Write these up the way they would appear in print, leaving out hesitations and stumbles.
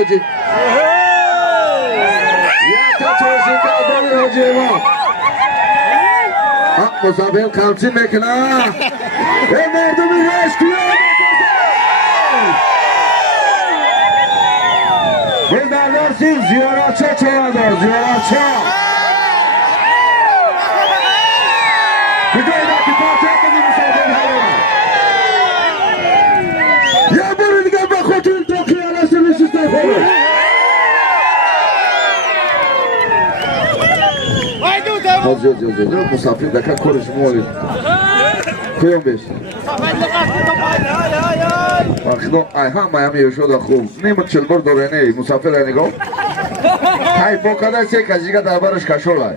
حاجی یک تا توزیع کردن حاجی ما مسافر قمچین میکنه به مردمی رشکیه بزرگرسیم زیارتچه چهارده زیارتچه کجای دستی پارچه کنی مسافر هوا یه بار دیگه به خودتون تو خیالش نمیشیسته خود مسافر دکر کورش مولی کیم بیش آخدو ها مایمی شده خوب نیمت چلبر دورینه مسافر نگاه های بوکاده چه کجیگه دربارش کشول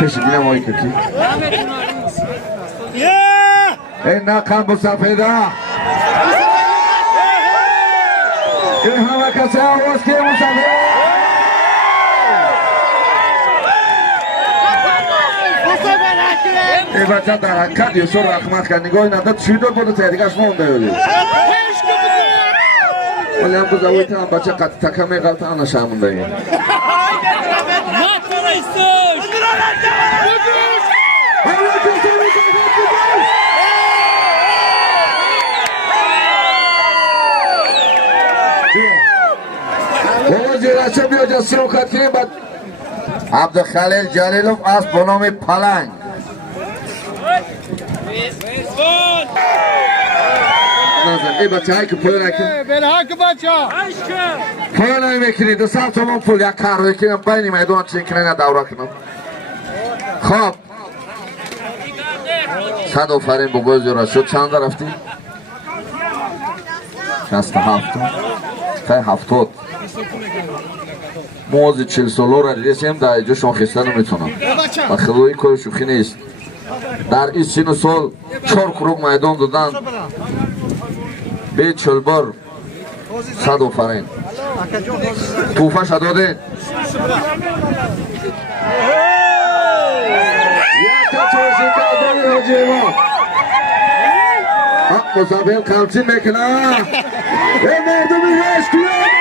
پیش بینم آئی ککی این نقم مسافر ده این همه کسی آواز که مسافر ای بچه در حقیقت یه سر رحمت کرد نگاهی نداد چی دار بوده تحریکش مونده یادی ولی هم بزاویت هم بچه قطع تکه میگلت آنش همونده ای بابا جیرچه بیا جسی رو کت کنیم بعد عبدالخلیل جلیلوف از بنام پلنگ نازم ای بچه هایی که پول نکنید بله ها که بچه پول نمیکنید 200 تومان پول یک کار بکنم بینی میدون چین کنین دوره کنم خب 100 آفرین بگوز را شد چند رفتی؟ 67 تا 70 موزی 40 سالو را ریسیم در اینجا شما خسته نمیتونم و خلوی کار شوخی نیست در این سین و سال 4 کروگ میدان دادن به چلبر 100 آفرین توفه شد داده یک تا توزیع کردن حاجی ما مسافر قمچین میکنه به مردمی رشکیه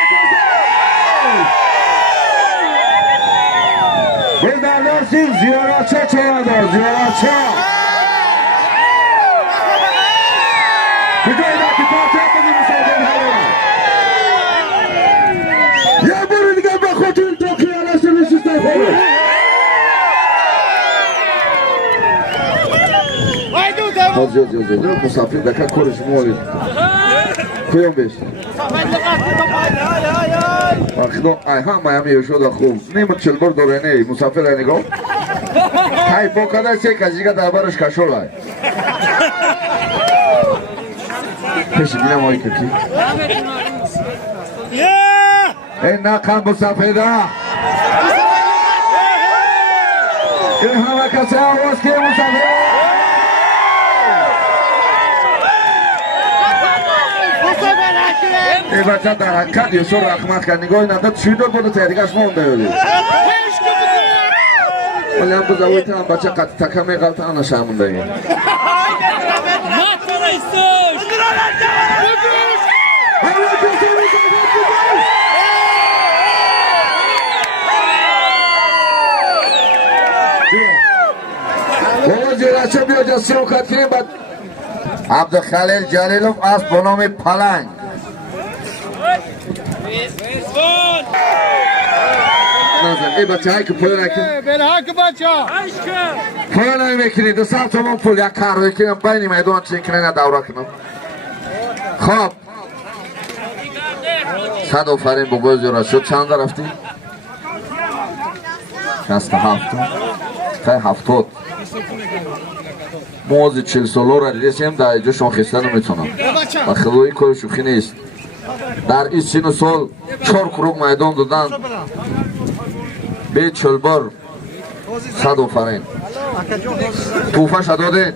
بزرگرسیم زیارتچه چهارده زیارتچه کجای دستی پارچه کنی مسافر هوا یه بار دیگه به خودتون تو خیالش نمیشیسته خود مسافر دکر کورش مولی کیم بیش آخدو ها مایمی شده خوب نیمت چلبر دورینه مسافر نگاه های بوکاده چه کجیگه دربارش کشول پیش بینم آئی ککی این نقم مسافر ده این همه کسی آواز که مسافر ای بچه در حقیقت یه سر رحمت کرد نگاهی نداد چی دار بوده تحریکش مونده یادی ولی هم بزاویت هم بچه قطع تکه میگلت آنش همونده ای بابا جیرچه بیا جسی رو کت کنیم بعد عبدالخلیل جلیلوف از بنام پلنگ نازم ای بچه هایی که پول نکنید بله ها که بچه پول نمیکنید 200 تومان پول یک کار بکنم بینی میدون چین کنین دوره کنم خب 100 آفرین بگوز را شد چند رفتی؟ 67 تا 70 موزی 40 سالو را ریسیم در اینجا شما خسته نمیتونم و خلوی کار شوخی نیست در این سین و سال 4 کروگ میدان دادن به چلبر 100 آفرین توفه شد داده